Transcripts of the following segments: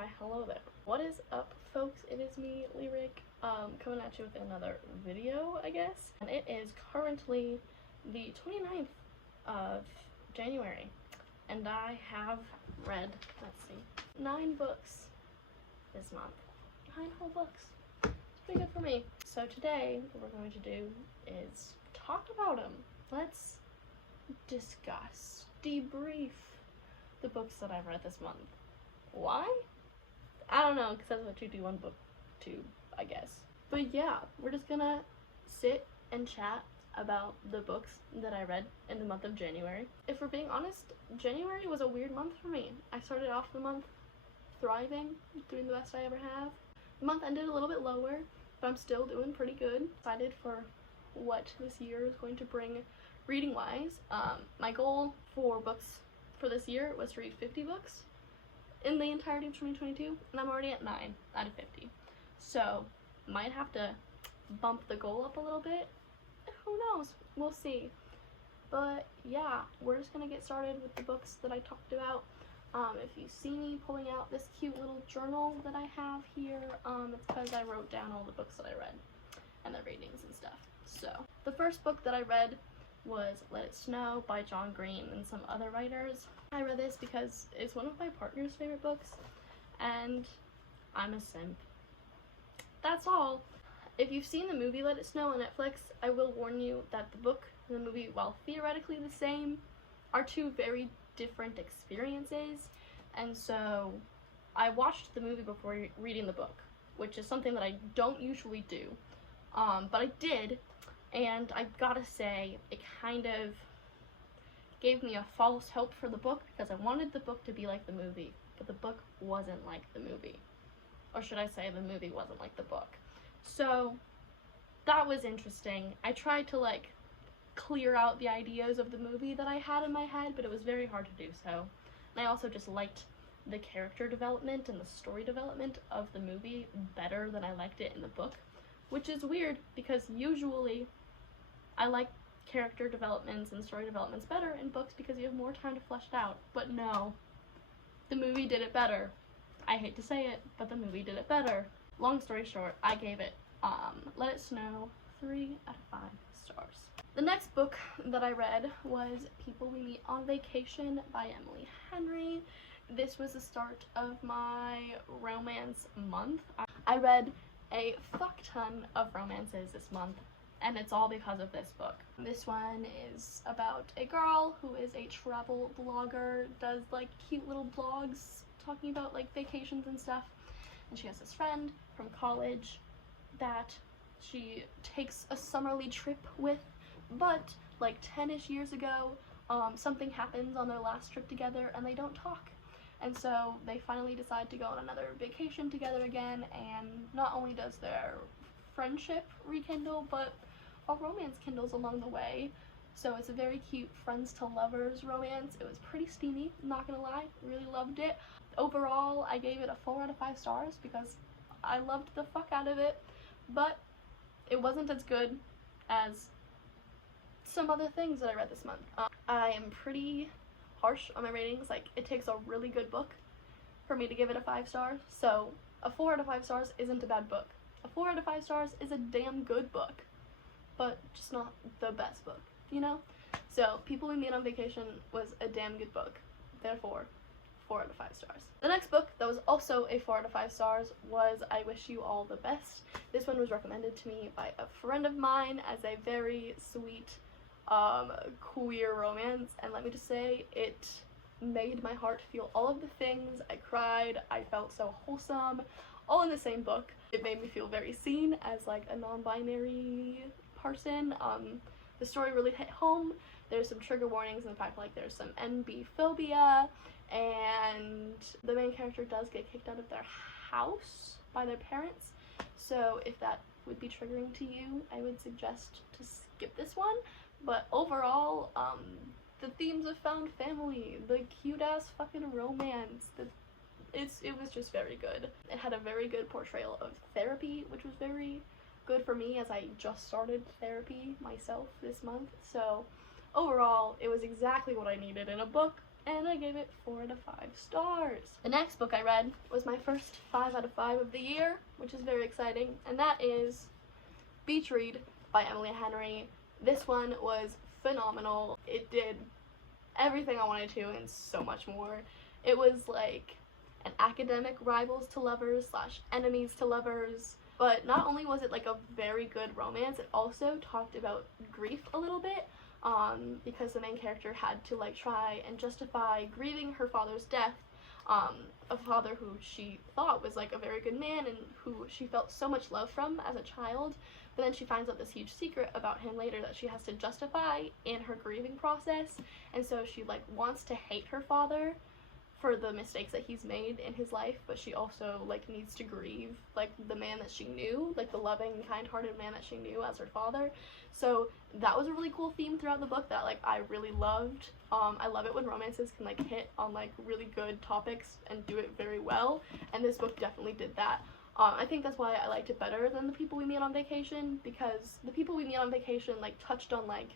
Why, hello there. What is up, folks? It is me, Lyric, coming at you with another video, I guess. And it is currently the 29th of January, and I have read, let's see, 9 books this month. 9 whole books. It's pretty good for me. So today, what we're going to do is talk about them. Let's discuss, debrief the books that I've read this month. Why? I don't know, because that's what you do on BookTube, I guess. But yeah, we're just gonna sit and chat about the books that I read in the month of January. If we're being honest, January was a weird month for me. I started off the month thriving, doing the best I ever have. The month ended a little bit lower, but I'm still doing pretty good. Excited for what this year is going to bring reading-wise. My goal for books for this year was to read 50 books in the entirety of 2022, and I'm already at 9 out of 50. So, might have to bump the goal up a little bit. Who knows? We'll see. But yeah, we're just gonna get started with the books that I talked about. If you see me pulling out this cute little journal that I have here, it's because I wrote down all the books that I read and the ratings and stuff. So, the first book that I read was Let It Snow by John Green and some other writers. I read this because it's one of my partner's favorite books, and I'm a simp. That's all. If you've seen the movie Let It Snow on Netflix, I will warn you that the book and the movie, while theoretically the same, are two very different experiences, and so I watched the movie before reading the book, which is something that I don't usually do, but I did. And I gotta say, it kind of gave me a false hope for the book because I wanted the book to be like the movie, but the book wasn't like the movie. Or should I say the movie wasn't like the book. So that was interesting. I tried to clear out the ideas of the movie that I had in my head, but it was very hard to do so. And I also just liked the character development and the story development of the movie better than I liked it in the book, which is weird because usually I like character developments and story developments better in books because you have more time to flesh it out. But no, the movie did it better. I hate to say it, but the movie did it better. Long story short, I gave it Let It Snow 3 out of 5 stars. The next book that I read was People We Meet on Vacation by Emily Henry. This was the start of my romance month. I read a fuck ton of romances this month, and it's all because of this book. This one is about a girl who is a travel blogger, does cute little blogs talking about vacations and stuff, and she has this friend from college that she takes a summerly trip with, but 10-ish years ago, something happens on their last trip together and they don't talk. And so they finally decide to go on another vacation together again, and not only does their friendship rekindle, but a romance kindles along the way. So it's a very cute friends to lovers romance. It was pretty steamy, not gonna lie, really loved it. Overall, I gave it a 4 out of 5 stars because I loved the fuck out of it, but it wasn't as good as some other things that I read this month. I am pretty harsh on my ratings. It takes a really good book for me to give it a 5 stars, so a 4 out of 5 stars isn't a bad book. A 4 out of 5 stars is a damn good book, but just not the best book, you know? So People We Meet on Vacation was a damn good book, therefore 4 out of 5 stars. The next book that was also a 4 out of 5 stars was I Wish You All the Best. This one was recommended to me by a friend of mine as a very sweet queer romance, and let me just say, it made my heart feel all of the things. I cried, I felt so wholesome, all in the same book. It made me feel very seen as a non-binary person. The story really hit home. There's some trigger warnings in the fact there's some NB phobia, and the main character does get kicked out of their house by their parents. So if that would be triggering to you, I would suggest to skip this one. But overall, the themes of found family, the cute-ass fucking romance, it was just very good. It had a very good portrayal of therapy, which was very good for me as I just started therapy myself this month. So overall, it was exactly what I needed in a book, and I gave it 4 out of 5 stars. The next book I read was my first 5 out of 5 of the year, which is very exciting, and that is Beach Read by Emily Henry. This one was phenomenal. It did everything I wanted to and so much more. It was like an academic rivals to lovers / enemies to lovers, but not only was it like a very good romance, it also talked about grief a little bit, because the main character had to like try and justify grieving her father's death, a father who she thought was like a very good man and who she felt so much love from as a child, but then she finds out this huge secret about him later that she has to justify in her grieving process, and so she like wants to hate her father for the mistakes that he's made in his life, but she also like needs to grieve like the man that she knew, like the loving, kind-hearted man that she knew as her father. So that was a really cool theme throughout the book that like I really loved. I love it when romances can like hit on like really good topics and do it very well, and this book definitely did that. I think that's why I liked it better than The People We Meet on Vacation, because The People We Meet on Vacation like touched on like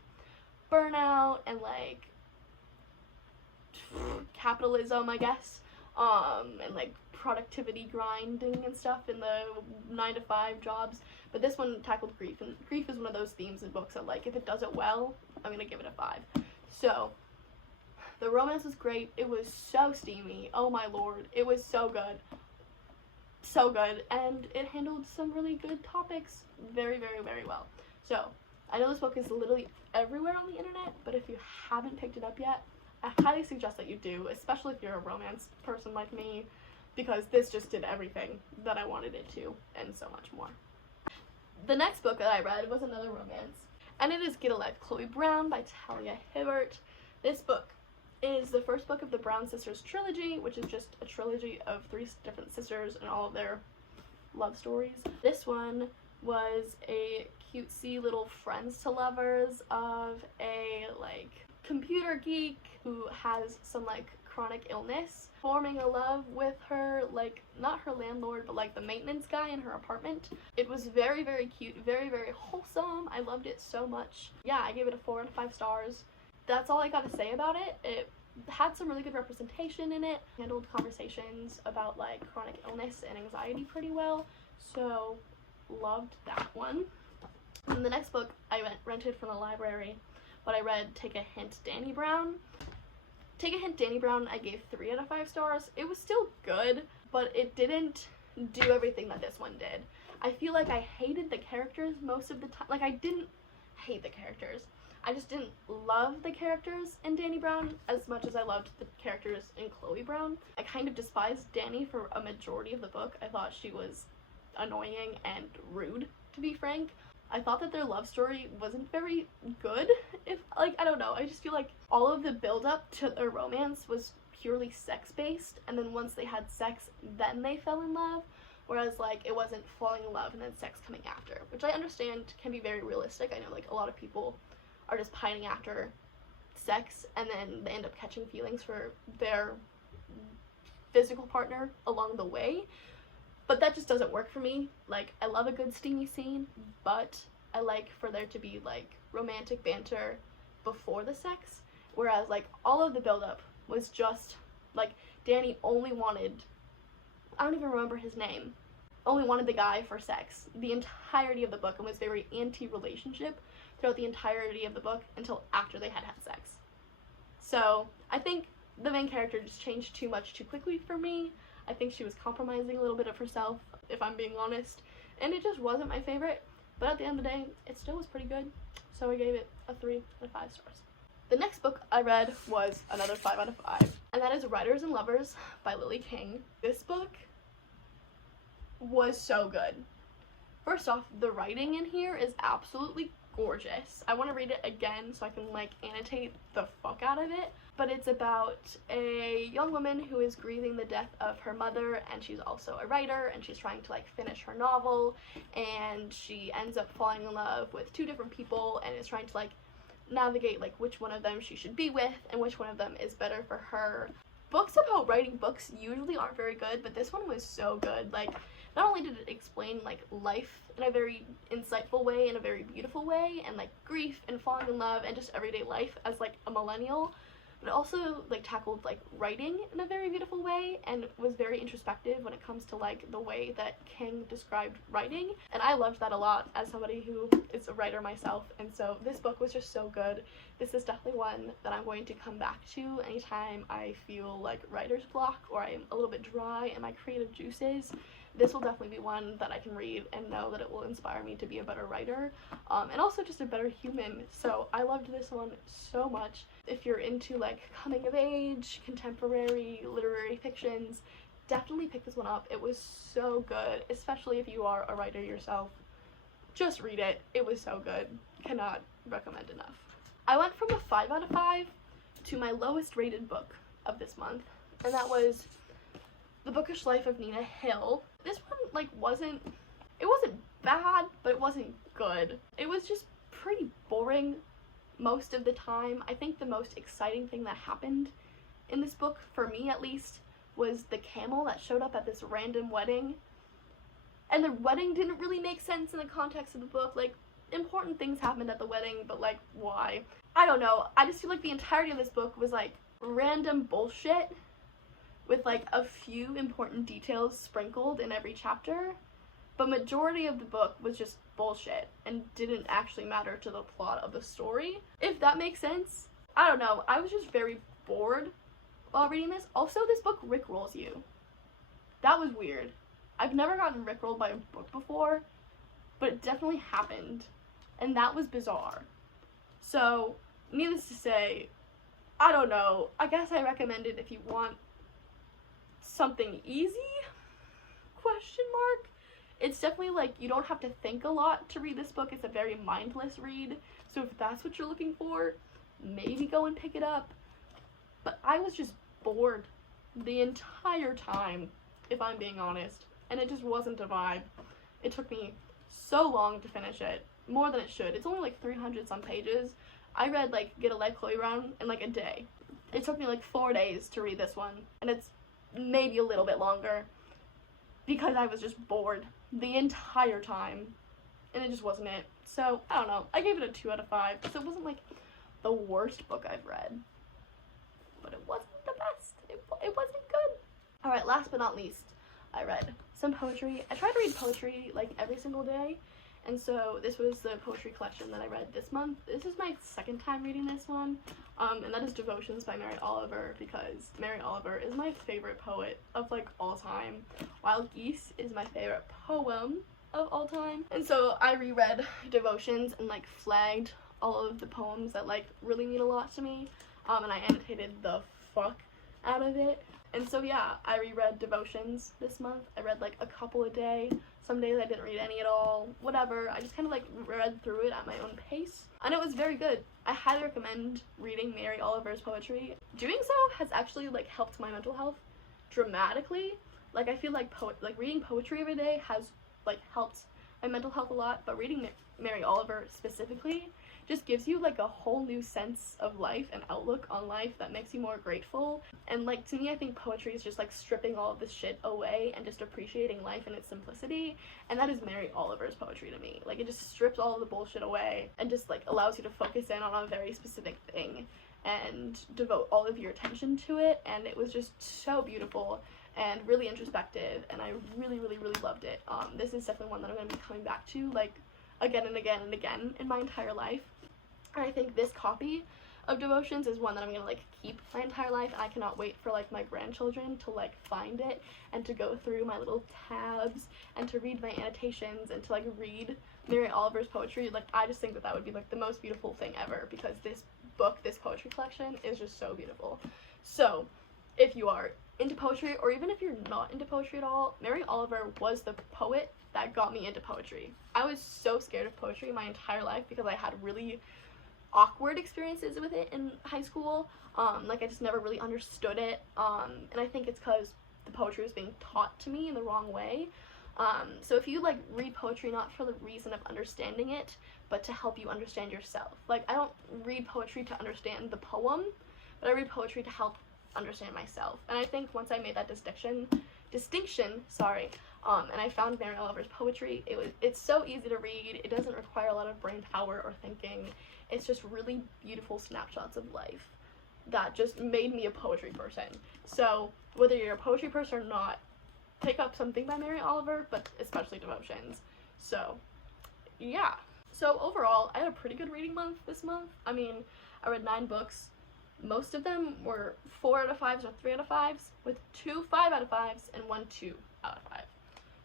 burnout and like capitalism, I guess, and like productivity grinding and stuff in the 9-to-5 jobs, but this one tackled grief, and grief is one of those themes in books that like if it does it well, I'm gonna give it a 5. So the romance was great. It was so steamy, oh my lord, it was so good, and it handled some really good topics very, very, very well. So I know this book is literally everywhere on the internet, but if you haven't picked it up yet, I highly suggest that you do, especially if you're a romance person like me, because this just did everything that I wanted it to, and so much more. The next book that I read was another romance, and it is Get a Life, Chloe Brown by Talia Hibbert. This book is the first book of the Brown Sisters trilogy, which is just a trilogy of 3 different sisters and all of their love stories. This one was a cutesy little friends to lovers of a like computer geek who has some like chronic illness, forming a love with her, like not her landlord, but like the maintenance guy in her apartment. It was very, very cute, very, very wholesome. I loved it so much. Yeah, I gave it a 4 out of 5 stars. That's all I gotta say about it. It had some really good representation in it, handled conversations about like chronic illness and anxiety pretty well, so loved that one. And the next book I rented from the library, but I read Take a Hint, Danny Brown. Take a Hint, Danny Brown, I gave 3 out of 5 stars. It was still good, but it didn't do everything that this one did. I feel like I hated the characters most of the time. Like, I didn't hate the characters. I just didn't love the characters in Danny Brown as much as I loved the characters in Chloe Brown. I kind of despised Danny for a majority of the book. I thought she was annoying and rude, to be frank. I thought that their love story wasn't very good. I don't know, I just feel like all of the build-up to their romance was purely sex-based, and then once they had sex, then they fell in love, whereas like it wasn't falling in love and then sex coming after, which I understand can be very realistic. I know like a lot of people are just pining after sex and then they end up catching feelings for their physical partner along the way, but that just doesn't work for me. Like, I love a good steamy scene, but I like for there to be like romantic banter before the sex, whereas like all of the build-up was just like Danny only wanted, I don't even remember his name, only wanted the guy for sex the entirety of the book and was very anti-relationship throughout the entirety of the book until after they had sex. So I think the main character just changed too much too quickly for me. I think she was compromising a little bit of herself, if I'm being honest, and it just wasn't my favorite, but at the end of the day, it still was pretty good, so I gave it a 3 out of 5 stars. The next book I read was another 5 out of 5, and that is Writers and Lovers by Lily King. This book was so good. First off, the writing in here is absolutely gorgeous. I want to read it again so I can like annotate the fuck out of it, but it's about a young woman who is grieving the death of her mother, and she's also a writer, and she's trying to like finish her novel, and she ends up falling in love with 2 different people and is trying to like navigate like which one of them she should be with and which one of them is better for her. Books about writing books usually aren't very good, but this one was so good. Like, not only did it explain like life in a very insightful way, in a very beautiful way, and like grief and falling in love and just everyday life as like a millennial, but it also like tackled like writing in a very beautiful way and was very introspective when it comes to like the way that King described writing, and I loved that a lot as somebody who is a writer myself. And so this book was just so good. This is definitely one that I'm going to come back to anytime I feel like writer's block or I'm a little bit dry in my creative juices. This will definitely be one that I can read and know that it will inspire me to be a better writer, and also just a better human. So I loved this one so much. If you're into like coming of age, contemporary literary fictions, definitely pick this one up. It was so good, especially if you are a writer yourself. Just read it. It was so good. Cannot recommend enough. I went from a 5 out of 5 to my lowest rated book of this month, and that was The Bookish Life of Nina Hill. This one like wasn't bad, but it wasn't good. It was just pretty boring most of the time. I think the most exciting thing that happened in this book, for me at least, was the camel that showed up at this random wedding. And the wedding didn't really make sense in the context of the book. Like, important things happened at the wedding, but like, why? I don't know. I just feel like the entirety of this book was like random bullshit with like a few important details sprinkled in every chapter, but majority of the book was just bullshit and didn't actually matter to the plot of the story, if that makes sense. I don't know, I was just very bored while reading this. Also, this book rickrolls you. That was weird. I've never gotten rickrolled by a book before, but it definitely happened, and that was bizarre. So, needless to say, I don't know, I guess I recommend it if you want something easy? Question mark. It's definitely like you don't have to think a lot to read this book. It's a very mindless read. So if that's what you're looking for, maybe go and pick it up. But I was just bored the entire time, if I'm being honest. And it just wasn't a vibe. It took me so long to finish it. More than it should. It's only like 300 some pages. I read like Get a Life, Chloe Brown in like a day. It took me like 4 days to read this one. And it's maybe a little bit longer because I was just bored the entire time and it just wasn't it. So I don't know, I gave it a 2 out of 5, so it wasn't like the worst book I've read, but it wasn't the best. It wasn't good. Alright, last but not least, I read some poetry. I try to read poetry like every single day, and so this was the poetry collection that I read this month. This is my second time reading this one, and that is Devotions by Mary Oliver, because Mary Oliver is my favorite poet of like all time. Wild Geese is my favorite poem of all time. And so I reread Devotions and like flagged all of the poems that like really mean a lot to me, and I annotated the fuck out of it. And so yeah, I reread Devotions this month. I read like a couple a day. Some days I didn't read any at all. Whatever. I just kind of like read through it at my own pace. And it was very good. I highly recommend reading Mary Oliver's poetry. Doing so has actually like helped my mental health dramatically. Like I feel like reading poetry every day has like helped my mental health a lot, but reading Mary Oliver specifically just gives you like a whole new sense of life and outlook on life that makes you more grateful. And like to me, I think poetry is just like stripping all of this shit away and just appreciating life in its simplicity, and that is Mary Oliver's poetry to me. Like it just strips all of the bullshit away and just like allows you to focus in on a very specific thing and devote all of your attention to it. And it was just so beautiful and really introspective, and I really loved it. This is definitely one that I'm going to be coming back to like again and again and again in my entire life. And I think this copy of Devotions is one that I'm gonna like keep my entire life, and I cannot wait for like my grandchildren to like find it and to go through my little tabs and to read my annotations and to like read Mary Oliver's poetry. Like I just think that that would be like the most beautiful thing ever, because this book, this poetry collection, is just so beautiful. So if you are into poetry, or even if you're not into poetry at all, Mary Oliver was the poet that got me into poetry. I was so scared of poetry my entire life because I had really awkward experiences with it in high school. Like I just never really understood it, and I think it's because the poetry was being taught to me in the wrong way. So if you like read poetry not for the reason of understanding it, but to help you understand yourself. Like I don't read poetry to understand the poem, but I read poetry to help understand myself. And I think once I made that distinction, and I found Mary Oliver's poetry, it's so easy to read. It doesn't require a lot of brain power or thinking. It's just really beautiful snapshots of life. that just made me a poetry person. So whether you're a poetry person or not, pick up something by Mary Oliver, but especially devotions. So yeah. So overall, I had a pretty good reading month this month. I mean, I read 9 books. Most of them were 4 out of 5s or 3 out of 5s, with 2 5 out of 5s and 1 2 out of 5.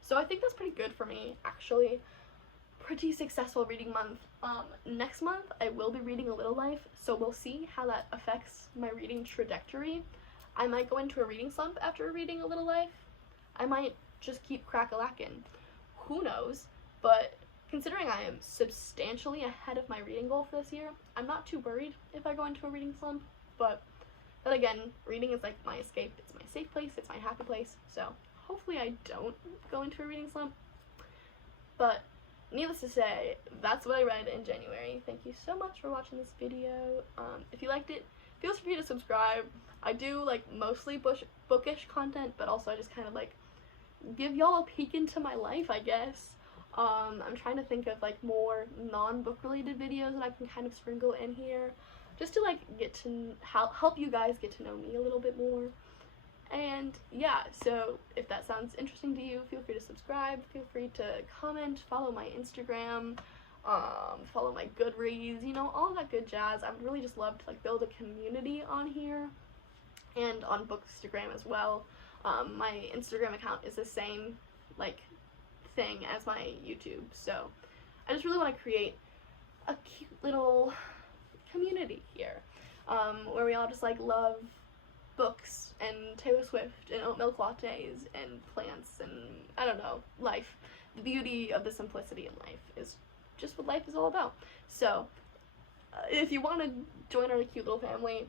So I think that's pretty good for me, actually. Pretty successful reading month. Next month I will be reading A Little Life, so we'll see how that affects my reading trajectory. I might go into a reading slump after reading A Little Life. I might just keep crack-a-lackin'. Who knows? But considering I am substantially ahead of my reading goal for this year, I'm not too worried if I go into a reading slump. But then again, reading is like my escape. It's my safe place. It's my happy place. So hopefully I don't go into a reading slump. But needless to say, that's what I read in January. Thank you so much for watching this video. If you liked it, feel free to subscribe. I do like mostly bookish content, but also I just kind of like give y'all a peek into my life, I guess. I'm trying to think of like more non-book related videos that I can kind of sprinkle in here, just to like get to help you guys get to know me a little bit more. And yeah, so if that sounds interesting to you, feel free to subscribe, feel free to comment, follow my Instagram, follow my Goodreads, you know, all that good jazz. I would really just love to like build a community on here and on Bookstagram as well. My Instagram account is the same like thing as my YouTube, so I just really want to create a cute little community here, where we all just like love books and Taylor Swift and oat milk lattes and plants and I don't know, life. The beauty of the simplicity in life is just what life is all about. So if you want to join our cute little family,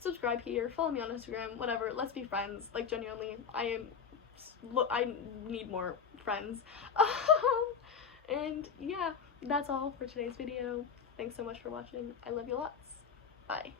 subscribe here, follow me on Instagram, whatever. Let's be friends. Like, genuinely, I need more friends. And yeah, that's all for today's video. Thanks so much for watching. I love you lots. Bye.